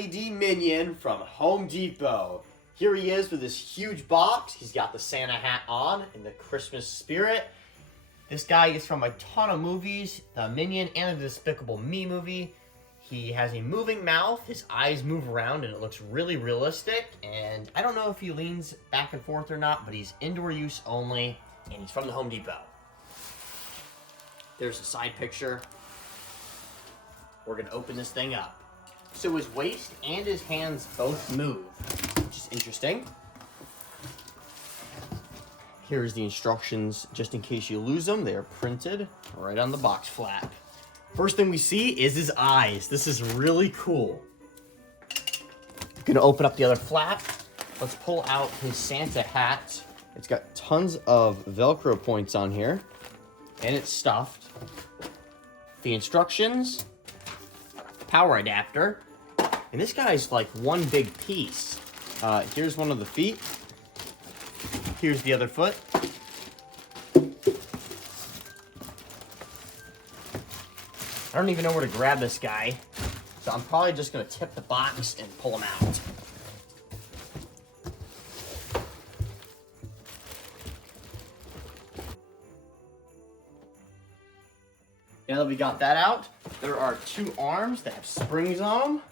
LED Minion from Home Depot. Here he is with this huge box. He's got the Santa hat on in the Christmas spirit. This guy is from a ton of movies, the Minion and the Despicable Me movie. He has a moving mouth, his eyes move around, and it looks really realistic. And I don't know if he leans back and forth or not, but he's indoor use only, and he's from the Home Depot. There's a side picture. We're gonna open this thing up. So his waist and his hands both move, which is interesting. Here's the instructions, just in case you lose them. They are printed right on the box flap. First thing we see is his eyes. This is really cool. I'm gonna open up the other flap. Let's pull out his Santa hat. It's got tons of Velcro points on here, and it's stuffed. The instructions, power adapter, and this guy's like one big piece. Here's one of the feet. Here's the other foot. I don't even know where to grab this guy, so I'm probably just gonna tip the box and pull him out. Now that we got that out, there are two arms that have springs on them.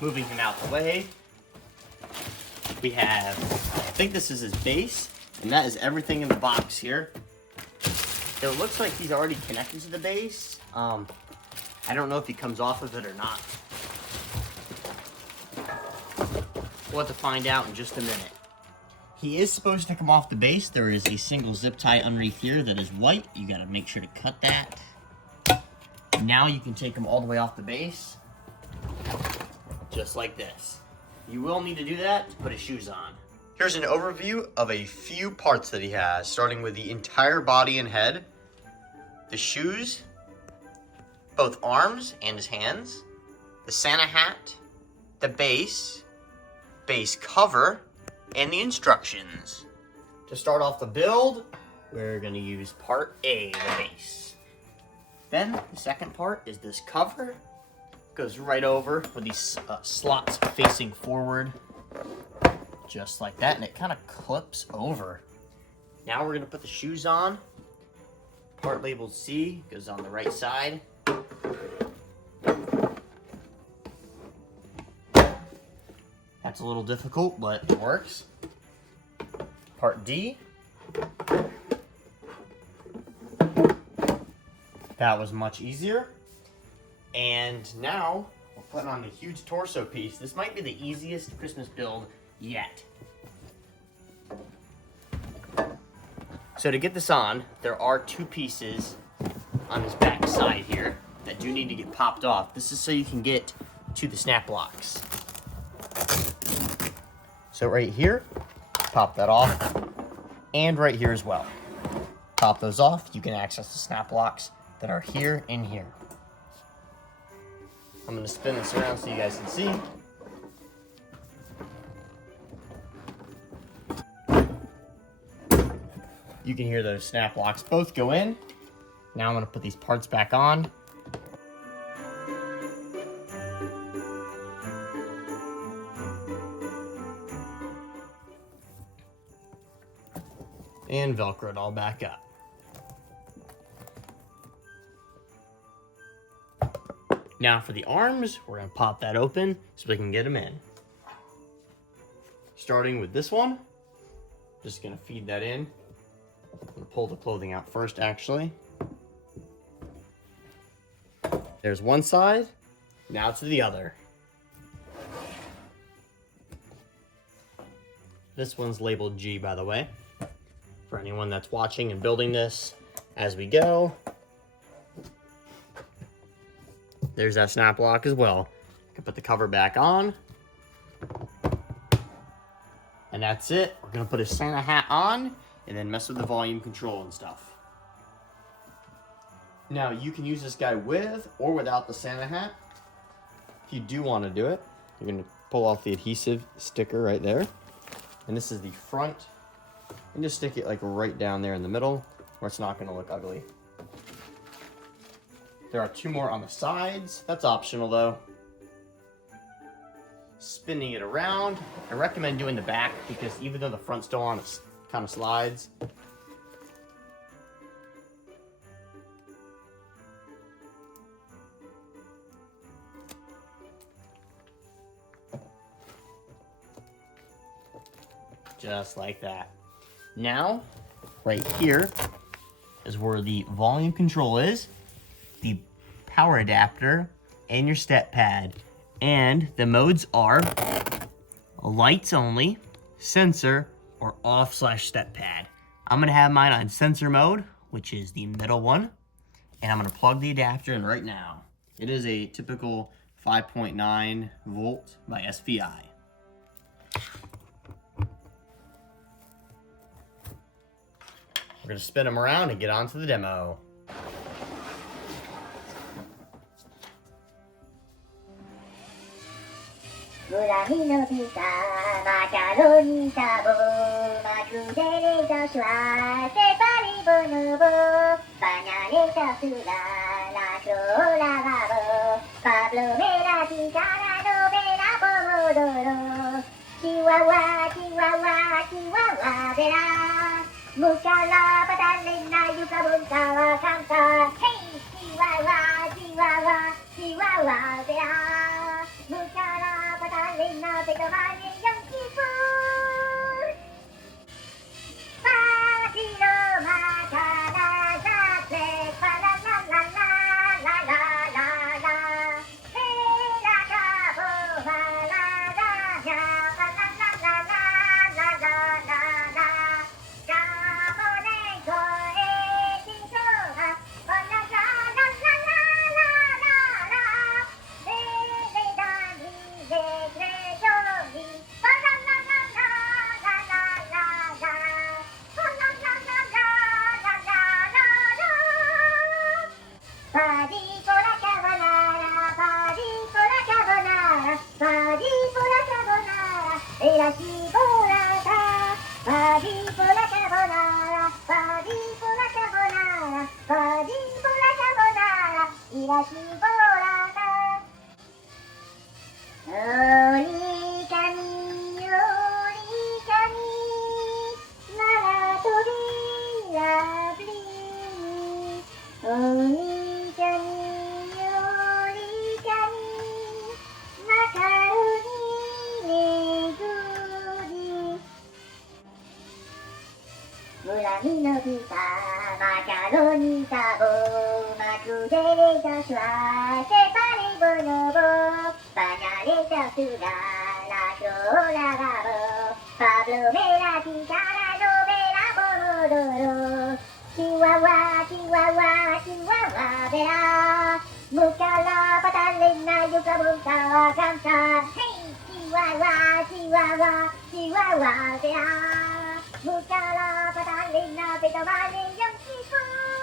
Moving him out the way. We have, I think this is his base, and that is everything in the box here. It looks like he's already connected to the base. I don't know if he comes off of it or not. We'll have to find out in just a minute. He is supposed to come off the base. There is a single zip tie underneath here that is white. You gotta make sure to cut that. Now you can take him all the way off the base. Just like this. You will need to do that to put his shoes on. Here's an overview of a few parts that he has, starting with the entire body and head, the shoes, both arms and his hands, the Santa hat, the base cover, and the instructions. To start off the build, we're gonna use part A, the base. Then the second part is this cover. Goes right over with these slots facing forward, just like that, and it kind of clips over. Now we're gonna put the shoes on. Part labeled C goes on the right side. That's a little difficult, but it works. Part D. That was much easier. And now we're putting on the huge torso piece. This might be the easiest Christmas build yet. So to get this on, there are two pieces on his back side here that do need to get popped off. This is so you can get to the snap locks. So right here, pop that off, and right here as well. Pop those off, you can access the snap locks that are here and here. I'm gonna spin this around so you guys can see. You can hear those snap locks both go in. Now I'm gonna put these parts back on. And Velcro it all back up. Now for the arms, we're gonna pop that open so we can get them in. Starting with this one, just gonna feed that in. I'm gonna pull the clothing out first, actually. There's one side, now to the other. This one's labeled G, by the way, for anyone that's watching and building this as we go. There's that snap lock as well. I can put the cover back on. And that's it. We're gonna put a Santa hat on and then mess with the volume control and stuff. Now you can use this guy with or without the Santa hat. If you do want to do it, you're gonna pull off the adhesive sticker right there. And this is the front. And just stick it like right down there in the middle where it's not gonna look ugly. There are 2 more on the sides. That's optional though. Spinning it around. I recommend doing the back because even though the front's still on, it kind of slides. Just like that. Now, right here is where the volume control is, the power adapter, and your step pad. And the modes are lights only, sensor, or off/step pad. I'm gonna have mine on sensor mode, which is the middle one, and I'm gonna plug the adapter in right now. It is a typical 5.9 volt by SVI. We're gonna spin them around and get on to the demo. Mukala padaling na yukabun kawa kamsa. Hey, chihuahua, chihuahua, chihuahua, bea. Mukala padaling na petomani yung kipun. Padilo makala zase, pala la la la la la la la. Pela kabo malala ya, pala la la la la la la la. Mula pita, macaroni tabo, macrudele joshua, separe bonobo, pañaleta suda, la chola gabo, Pablo me la tijara, no me la pomodoro, chihuahua, chihuahua, chihuahua, verá, mukala patalena, yukabuka, kamsa, hey, chihuahua, chihuahua, chihuahua, verá. Mukala padaling na petomani yung sipon.